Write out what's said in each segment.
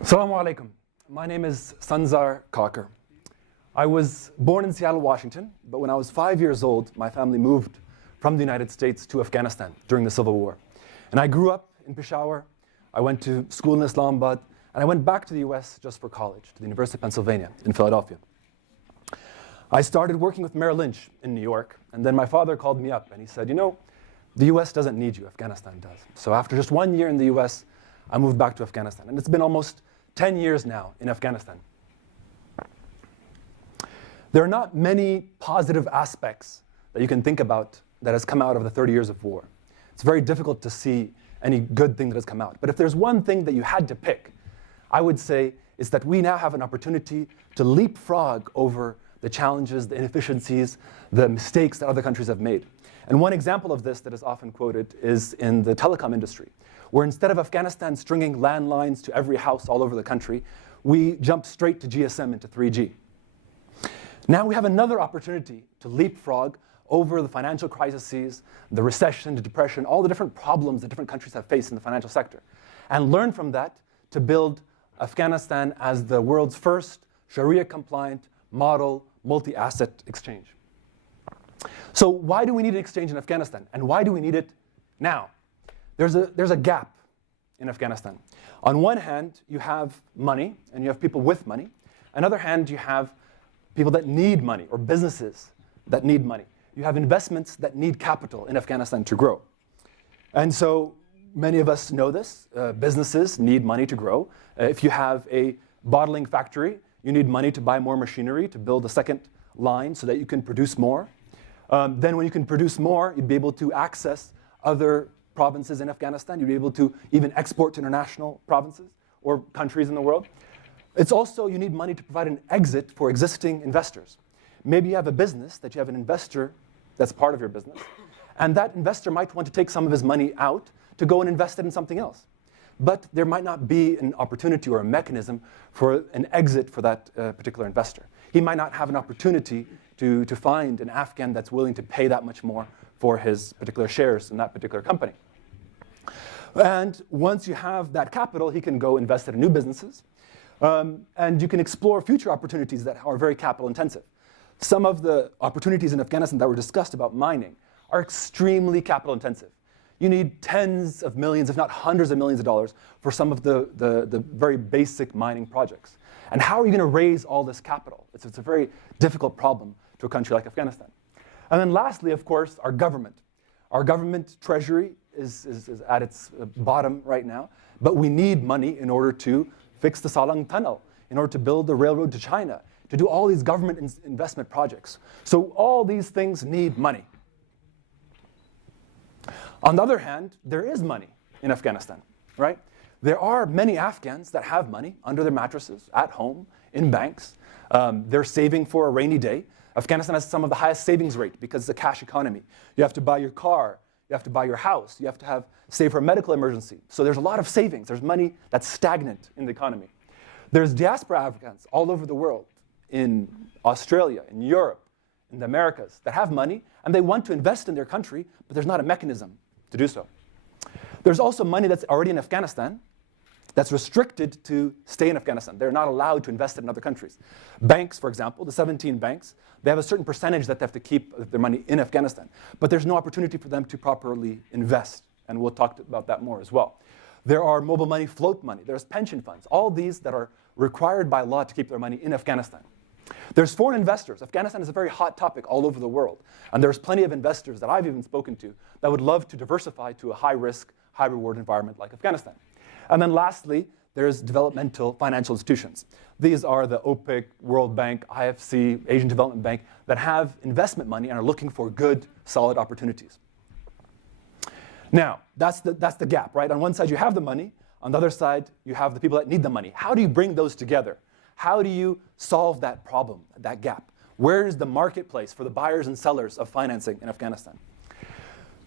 Assalamu alaikum. My name is Sanzar Kakar. I was born in Seattle, Washington, but when I was 5 years old, my family moved from the United States to Afghanistan during the Civil War. And I grew up in Peshawar. I went to school in Islamabad, and I went back to the US just for college, to the University of Pennsylvania in Philadelphia. I started working with Merrill Lynch in New York, and then my father called me up and he said, you know, the US doesn't need you, Afghanistan does. So after just 1 year in the US, I moved back to Afghanistan. And it's been almost 10 years now in Afghanistan. There are not many positive aspects that you can think about that has come out of the 30 years of war. It's very difficult to see any good thing that has come out. But if there's one thing that you had to pick, I would say is that we now have an opportunity to leapfrog over the challenges, the inefficiencies, the mistakes that other countries have made. And one example of this that is often quoted is in the telecom industry, where instead of Afghanistan stringing landlines to every house all over the country, we jumped straight to GSM into 3G. Now we have another opportunity to leapfrog over the financial crises, the recession, the depression, all the different problems that different countries have faced in the financial sector, and learn from that to build Afghanistan as the world's first Sharia-compliant model multi-asset exchange. So why do we need an exchange in Afghanistan? And why do we need it now? There's a gap in Afghanistan. On one hand, you have money, and you have people with money. On the other hand, you have people that need money, or businesses that need money. You have investments that need capital in Afghanistan to grow. And so many of us know this. Businesses need money to grow. If you have a bottling factory, you need money to buy more machinery, to build a second line so that you can produce more. Then when you can produce more, you'd be able to access other provinces in Afghanistan. You'd be able to even export to international provinces or countries in the world. It's also, you need money to provide an exit for existing investors. Maybe you have a business that you have an investor that's part of your business, and that investor might want to take some of his money out to go and invest it in something else. But there might not be an opportunity or a mechanism for an exit for that particular investor. He might not have an opportunity to find an Afghan that's willing to pay that much more for his particular shares in that particular company. And once you have that capital, he can go invest it in new businesses. And you can explore future opportunities that are very capital intensive. Some of the opportunities in Afghanistan that were discussed about mining are extremely capital intensive. You need tens of millions, if not hundreds of millions of dollars for some of the very basic mining projects. And how are you going to raise all this capital? It's a very difficult problem to a country like Afghanistan. And then lastly, of course, our government. Our government treasury is at its bottom right now, but we need money in order to fix the Salang Tunnel, in order to build the railroad to China, to do all these government investment projects. So all these things need money. On the other hand, there is money in Afghanistan, right? There are many Afghans that have money under their mattresses, at home, in banks. They're saving for a rainy day. Afghanistan has some of the highest savings rate because it's a cash economy. You have to buy your car, you have to buy your house, you have to save for a medical emergency. So there's a lot of savings. There's money that's stagnant in the economy. There's diaspora Afghans all over the world, in Australia, in Europe, in the Americas, that have money, and they want to invest in their country, but there's not a mechanism to do so. There's also money that's already in Afghanistan that's restricted to stay in Afghanistan. They're not allowed to invest it in other countries. Banks, for example, the 17 banks, they have a certain percentage that they have to keep their money in Afghanistan. But there's no opportunity for them to properly invest, and we'll talk about that more as well. There are mobile money, float money. There's pension funds, all these that are required by law to keep their money in Afghanistan. There's foreign investors. Afghanistan is a very hot topic all over the world. And there's plenty of investors that I've even spoken to that would love to diversify to a high-risk, high-reward environment like Afghanistan. And then lastly, there's developmental financial institutions. These are the OPIC, World Bank, IFC, Asian Development Bank, that have investment money and are looking for good, solid opportunities. Now, that's the gap, right? On one side, you have the money. On the other side, you have the people that need the money. How do you bring those together? How do you solve that problem, that gap? Where is the marketplace for the buyers and sellers of financing in Afghanistan?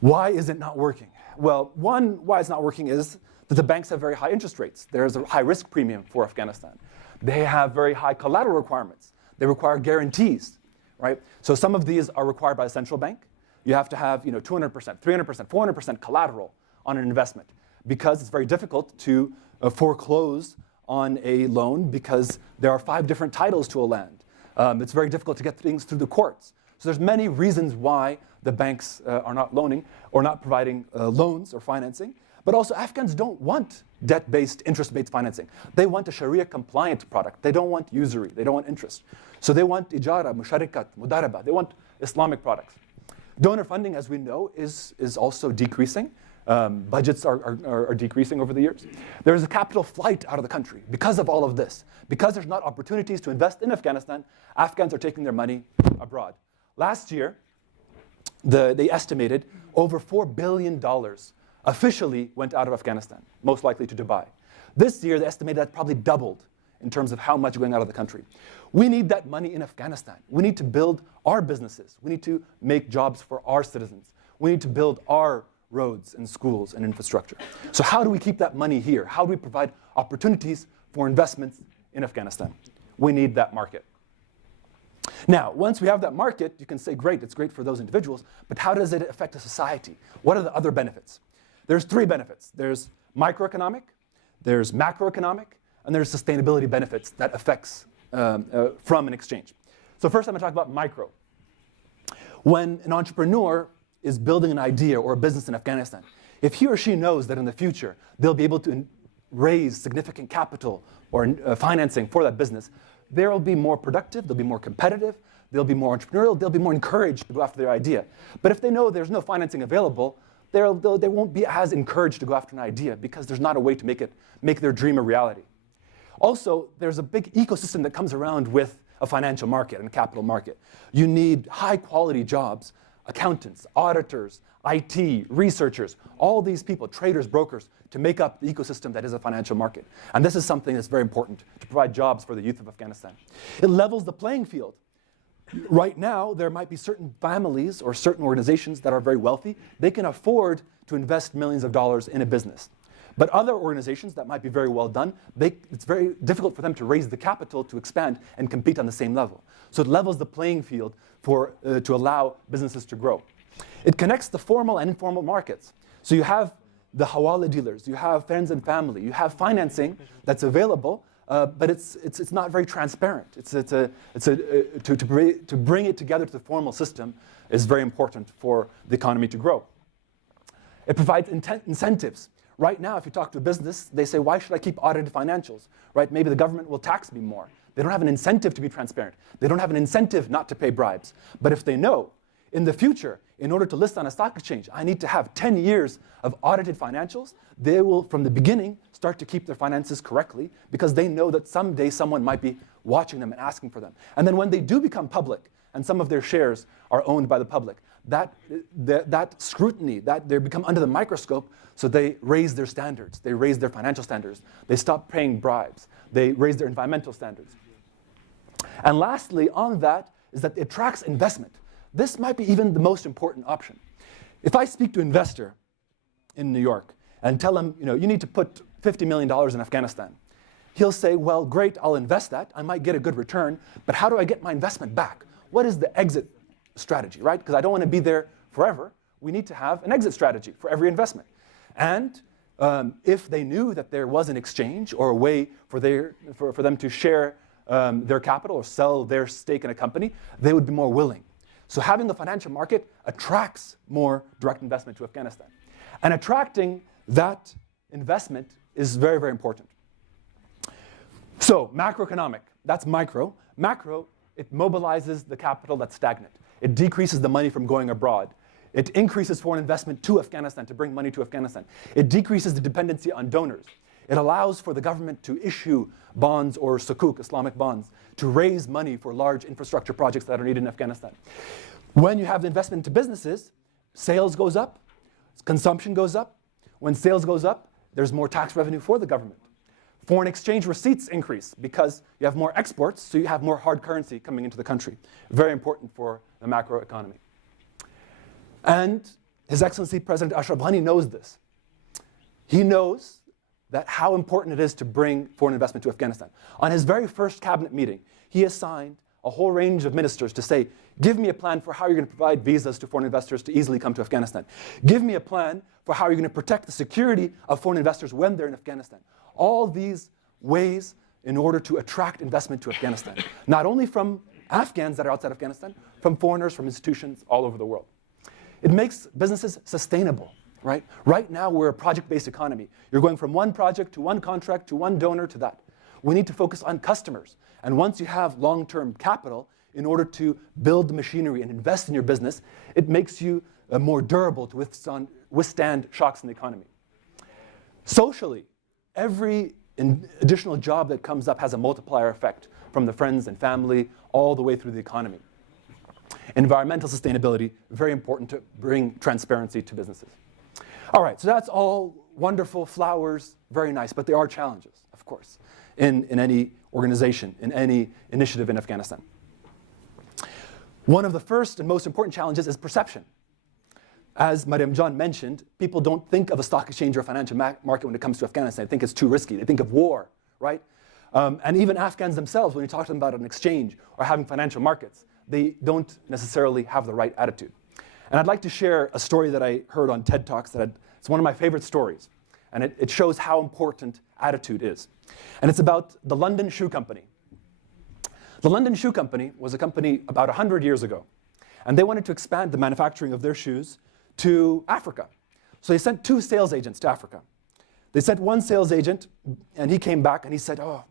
Why is it not working? Well, one, why it's not working is that the banks have very high interest rates. There's a high risk premium for Afghanistan. They have very high collateral requirements. They require guarantees. right? So some of these are required by the central bank. You have to have 200%, 300%, 400% collateral on an investment because it's very difficult to foreclose on a loan because there are 5 different titles to a land. It's very difficult to get things through the courts. So there's many reasons why the banks are not loaning or not providing loans or financing. But also Afghans don't want debt-based, interest-based financing. They want a Sharia-compliant product. They don't want usury. They don't want interest. So they want ijara, musharikat, mudaraba. They want Islamic products. Donor funding, as we know, is also decreasing. Budgets are decreasing over the years. There is a capital flight out of the country because of all of this. Because there's not opportunities to invest in Afghanistan, Afghans are taking their money abroad. Last year, they estimated over $4 billion officially went out of Afghanistan, most likely to Dubai. This year, they estimated that probably doubled in terms of how much going out of the country. We need that money in Afghanistan. We need to build our businesses. We need to make jobs for our citizens. We need to build our roads and schools and infrastructure. So how do we keep that money here? How do we provide opportunities for investments in Afghanistan? We need that market. Now, once we have that market, you can say, great, it's great for those individuals, but how does it affect a society? What are the other benefits? There's 3 benefits. There's microeconomic, there's macroeconomic, and there's sustainability benefits that affects from an exchange. So first I'm going to talk about micro. When an entrepreneur is building an idea or a business in Afghanistan, if he or she knows that in the future they'll be able to raise significant capital or financing for that business, they'll be more productive, they'll be more competitive, they'll be more entrepreneurial, they'll be more encouraged to go after their idea. But if they know there's no financing available, they won't be as encouraged to go after an idea because there's not a way to make their dream a reality. Also, there's a big ecosystem that comes around with a financial market and a capital market. You need high-quality jobs, accountants, auditors, IT, researchers, all these people, traders, brokers, to make up the ecosystem that is a financial market. And this is something that's very important to provide jobs for the youth of Afghanistan. It levels the playing field. Right now, there might be certain families or certain organizations that are very wealthy. They can afford to invest millions of dollars in a business. But other organizations that might be very well done, it's very difficult for them to raise the capital to expand and compete on the same level. So it levels the playing field to allow businesses to grow. It connects the formal and informal markets. So you have the hawala dealers, you have friends and family, you have financing that's available, but it's not very transparent. To bring it together to the formal system is very important for the economy to grow. It provides incentives. Right now, if you talk to a business, they say, why should I keep audited financials? Right? Maybe the government will tax me more. They don't have an incentive to be transparent. They don't have an incentive not to pay bribes. But if they know, in the future, in order to list on a stock exchange, I need to have 10 years of audited financials, they will, from the beginning, start to keep their finances correctly because they know that someday someone might be watching them and asking for them. And then when they do become public, and some of their shares are owned by the public, that scrutiny, that they become under the microscope, so they raise their standards, they raise their financial standards, they stop paying bribes, they raise their environmental standards. And lastly, on that, is that it attracts investment. This might be even the most important option. If I speak to an investor in New York and tell him, you need to put $50 million in Afghanistan, he'll say, well, great, I'll invest that. I might get a good return, but how do I get my investment back? What is the exit strategy, right? Because I don't want to be there forever. We need to have an exit strategy for every investment. And if they knew that there was an exchange or a way for them to share their capital or sell their stake in a company, they would be more willing. So having the financial market attracts more direct investment to Afghanistan. And attracting that investment is very, very important. So macroeconomic, that's micro. Macro, it mobilizes the capital that's stagnant. It decreases the money from going abroad. It increases foreign investment to Afghanistan, to bring money to Afghanistan. It decreases the dependency on donors. It allows for the government to issue bonds or sukuk, Islamic bonds, to raise money for large infrastructure projects that are needed in Afghanistan. When you have the investment into businesses, sales goes up, consumption goes up. When sales goes up, there's more tax revenue for the government. Foreign exchange receipts increase because you have more exports, so you have more hard currency coming into the country. Very important for the macro economy. And His Excellency President Ashraf Ghani knows this. He knows that how important it is to bring foreign investment to Afghanistan. On his very first cabinet meeting, he assigned a whole range of ministers to say, give me a plan for how you're going to provide visas to foreign investors to easily come to Afghanistan. Give me a plan for how you're going to protect the security of foreign investors when they're in Afghanistan. All these ways in order to attract investment to Afghanistan, not only from Afghans that are outside Afghanistan, from foreigners, from institutions all over the world. It makes businesses sustainable, right? Right now, we're a project-based economy. You're going from one project to one contract to one donor to that. We need to focus on customers. And once you have long-term capital, in order to build the machinery and invest in your business, it makes you more durable to withstand shocks in the economy. Socially, every additional job that comes up has a multiplier effect from the friends and family all the way through the economy. Environmental sustainability, very important to bring transparency to businesses. All right, so that's all wonderful, flowers, very nice, but there are challenges, of course, in any organization, in any initiative in Afghanistan. One of the first and most important challenges is perception. As Mariam Jan mentioned, people don't think of a stock exchange or a financial market when it comes to Afghanistan. They think it's too risky. They think of war, right? And even Afghans themselves, when you talk to them about an exchange or having financial markets, they don't necessarily have the right attitude. And I'd like to share a story that I heard on TED Talks. It's one of my favorite stories. And it shows how important attitude is. And it's about the London Shoe Company. The London Shoe Company was a company about 100 years ago. And they wanted to expand the manufacturing of their shoes to Africa. So they sent 2 sales agents to Africa. They sent one sales agent, and he came back and he said, oh,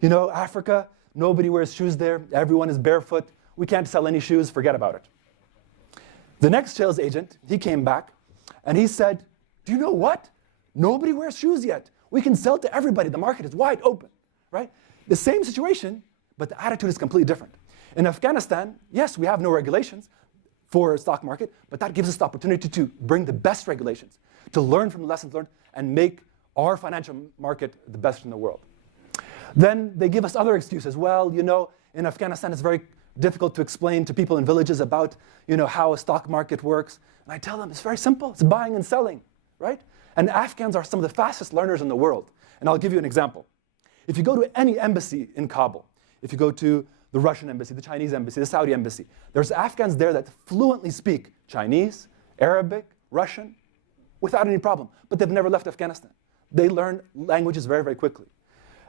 you know, Africa, nobody wears shoes there. Everyone is barefoot. We can't sell any shoes. Forget about it. The next sales agent, he came back and he said, do you know what? Nobody wears shoes yet. We can sell to everybody. The market is wide open, right? The same situation, but the attitude is completely different. In Afghanistan, yes, we have no regulations for a stock market, but that gives us the opportunity to bring the best regulations, to learn from the lessons learned, and make our financial market the best in the world. Then they give us other excuses. Well, you know, in Afghanistan, it's very difficult to explain to people in villages about, you know, how a stock market works. And I tell them, it's very simple. It's buying and selling, right? And Afghans are some of the fastest learners in the world. And I'll give you an example. If you go to any embassy in Kabul, if you go to the Russian embassy, the Chinese embassy, the Saudi embassy, there's Afghans there that fluently speak Chinese, Arabic, Russian, without any problem. But they've never left Afghanistan. They learn languages very, very quickly.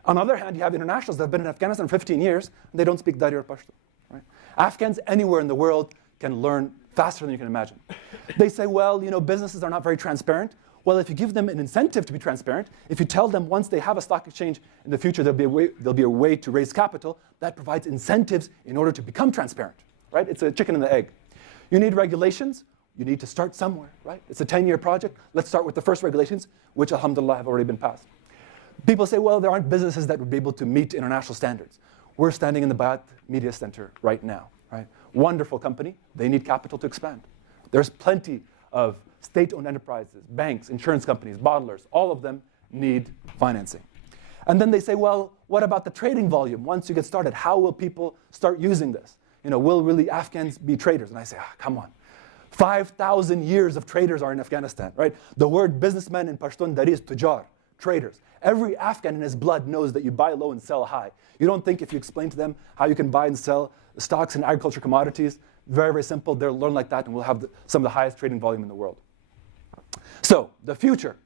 On the other hand, you have internationals that have been in Afghanistan for 15 years, and they don't speak Dari or Pashto. Right? Afghans anywhere in the world can learn faster than you can imagine. They say, well, you know, businesses are not very transparent. Well, if you give them an incentive to be transparent, if you tell them once they have a stock exchange in the future, there'll be a way to raise capital, that provides incentives in order to become transparent, right? It's a chicken and the egg. You need regulations. You need to start somewhere, right? It's a 10-year project. Let's start with the first regulations, which, alhamdulillah, have already been passed. People say, well, there aren't businesses that would be able to meet international standards. We're standing in the Bayat Media Center right now, right? Wonderful company. They need capital to expand. There's plenty of state-owned enterprises, banks, insurance companies, bottlers, all of them need financing. And then they say, well, what about the trading volume? Once you get started, how will people start using this? You know, will really Afghans be traders? And I say, come on. 5,000 years of traders are in Afghanistan, right? The word businessman in Pashtun Dari is tujar, traders. Every Afghan in his blood knows that you buy low and sell high. You don't think if you explain to them how you can buy and sell stocks and agriculture commodities, very, very simple, they'll learn like that and we'll have some of the highest trading volume in the world. So, the future.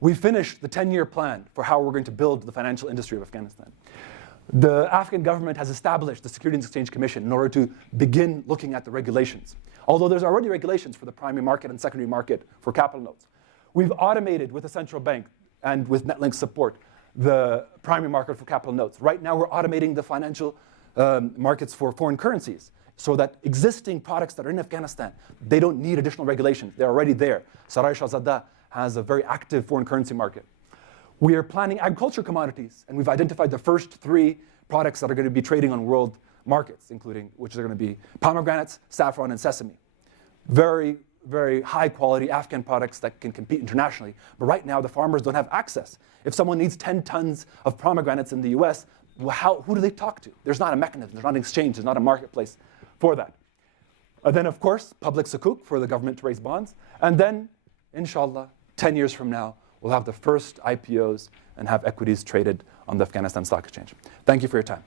We finished the 10-year plan for how we're going to build the financial industry of Afghanistan. The Afghan government has established the Securities and Exchange Commission in order to begin looking at the regulations. Although there's already regulations for the primary market and secondary market for capital notes. We've automated with the central bank and with NetLink's support the primary market for capital notes. Right now we're automating the financial markets for foreign currencies so that existing products that are in Afghanistan, they don't need additional regulations. They're already there. Sarai Shahzada has a very active foreign currency market. We are planning agriculture commodities, and we've identified the first 3 products that are going to be trading on world markets, including which are going to be pomegranates, saffron, and sesame. Very, very high quality Afghan products that can compete internationally. But right now, the farmers don't have access. If someone needs 10 tons of pomegranates in the US, who do they talk to? There's not a mechanism, there's not an exchange, there's not a marketplace for that. Then, of course, public sukuk for the government to raise bonds. And then, inshallah, 10 years from now, we'll have the first IPOs and have equities traded on the Afghanistan Stock Exchange. Thank you for your time.